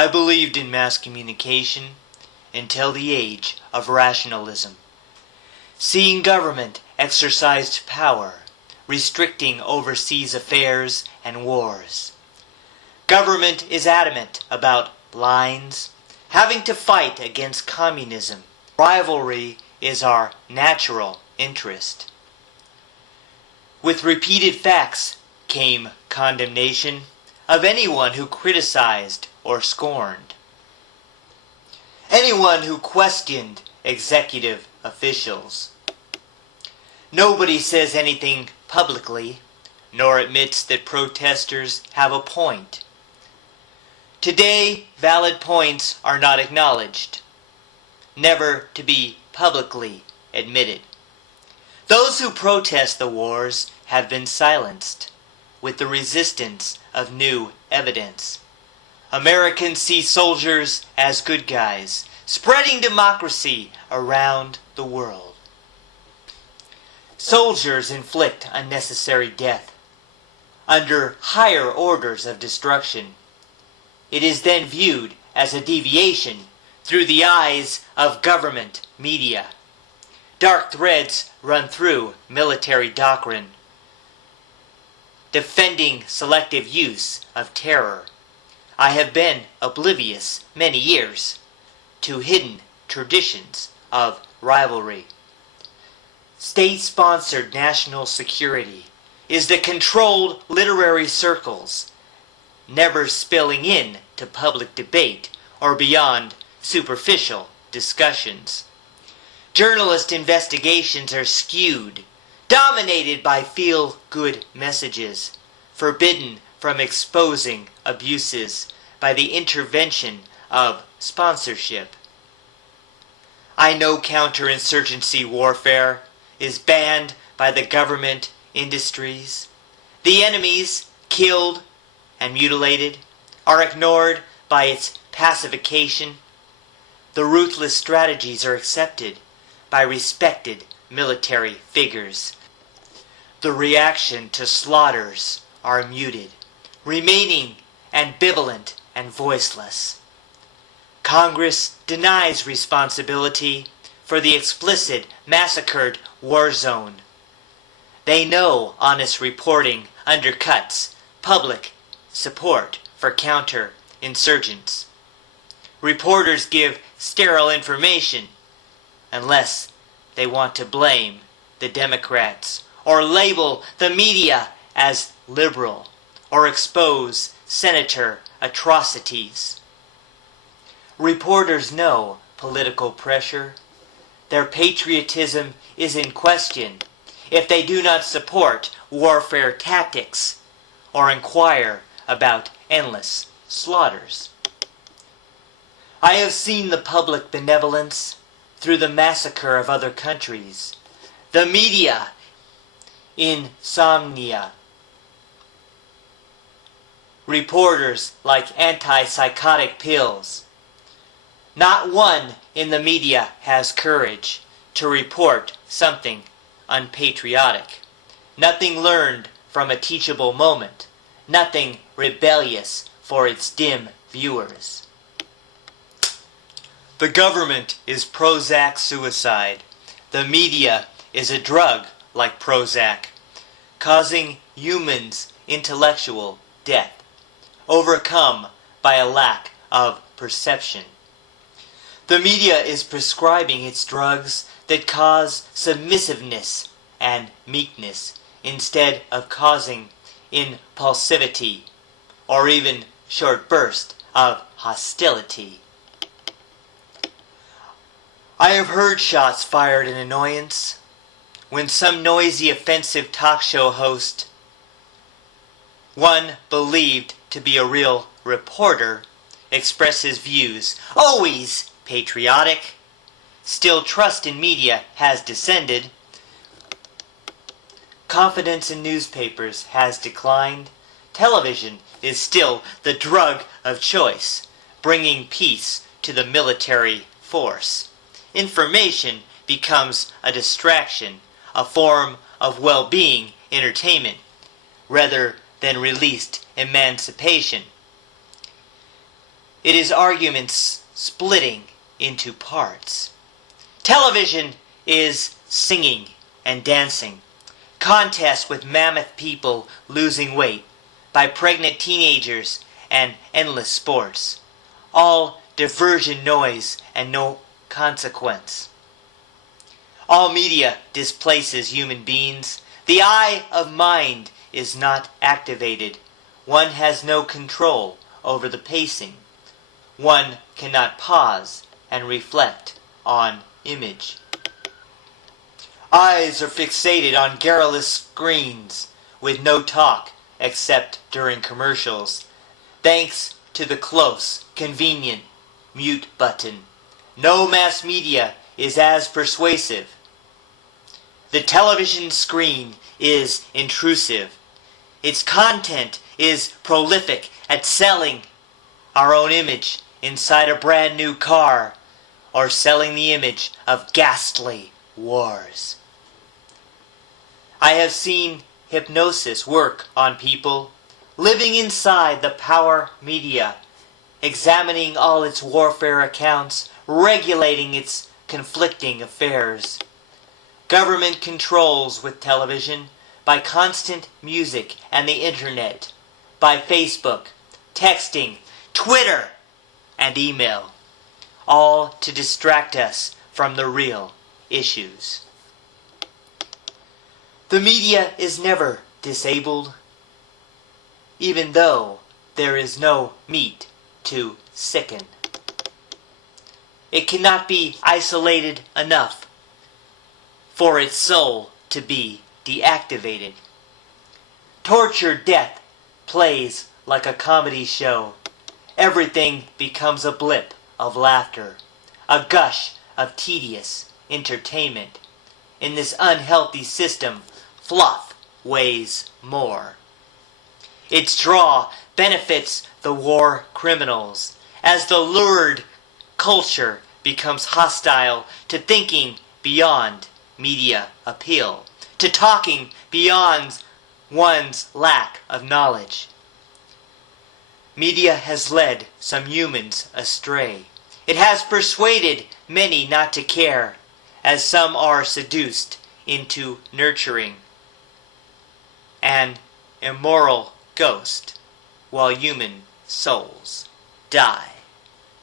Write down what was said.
I believed in mass communication until the age of rationalism. Seeing government exercised power, restricting overseas affairs and wars. Government is adamant about lines, having to fight against communism. Rivalry is our natural interest. With repeated facts came condemnation of anyone who criticized or scorned. Anyone who questioned executive officials. Nobody says anything publicly, nor admits that protesters have a point. Today, valid points are not acknowledged, never to be publicly admitted. Those who protest the wars have been silenced with the resistance of new evidence. Americans see soldiers as good guys, spreading democracy around the world. Soldiers inflict unnecessary death under higher orders of destruction. It is then viewed as a deviation through the eyes of government media. Dark threads run through military doctrine, defending selective use of terror. I have been oblivious many years to hidden traditions of rivalry. State-sponsored national security is the controlled literary circles, never spilling in to public debate or beyond superficial discussions. Journalist investigations are skewed, dominated by feel-good messages, forbidden from exposing abuses by the intervention of sponsorship. I know counterinsurgency warfare is banned by the government industries. The enemies, killed and mutilated, are ignored by its pacification. The ruthless strategies are accepted by respected military figures. The reaction to slaughters are muted, remaining ambivalent and voiceless. Congress denies responsibility for the explicit massacred war zone. They know honest reporting undercuts public support for counter-insurgents. Reporters give sterile information unless they want to blame the Democrats or label the media as liberal or expose senator atrocities. Reporters know political pressure. Their patriotism is in question if they do not support warfare tactics or inquire about endless slaughters. I have seen the public benevolence through the massacre of other countries, the media insomnia, reporters like antipsychotic pills. Not one in the media has courage to report something unpatriotic, nothing learned from a teachable moment, nothing rebellious for its dim viewers. The government is Prozac suicide. The media is a drug like Prozac, causing humans intellectual death, overcome by a lack of perception. The media is prescribing its drugs that cause submissiveness and meekness instead of causing impulsivity or even short bursts of hostility. I have heard shots fired in annoyance when some noisy, offensive talk show host, one believed to be a real reporter, expresses views, always patriotic. Still, trust in media has descended. Confidence in newspapers has declined. Television is still the drug of choice, bringing peace to the military force. Information becomes a distraction, a form of well-being entertainment, rather than released emancipation. It is arguments splitting into parts. Television is singing and dancing, contests with mammoth people losing weight by pregnant teenagers, and endless sports. All diversion noise and no consequence. All media displaces human beings. The eye of mind is not activated. One has no control over the pacing. One cannot pause and reflect on image. Eyes are fixated on garrulous screens with no talk except during commercials. Thanks to the close, convenient mute button, no mass media is as persuasive. The television screen is intrusive. Its content is prolific at selling our own image inside a brand new car, or selling the image of ghastly wars. I have seen hypnosis work on people living inside the power media, examining all its warfare accounts, regulating its conflicting affairs. Government controls with television by constant music and the internet, by Facebook, texting, Twitter, and email, all to distract us from the real issues. The media is never disabled, even though there is no meat to sicken. It cannot be isolated enough for its soul to be deactivated. Torture death plays like a comedy show. Everything becomes a blip of laughter, a gush of tedious entertainment. In this unhealthy system, fluff weighs more. Its draw benefits the war criminals, as the lurid culture becomes hostile to thinking beyond media appeal, to talking beyond one's lack of knowledge. Media has led some humans astray. It has persuaded many not to care, as some are seduced into nurturing an immoral ghost while human souls die.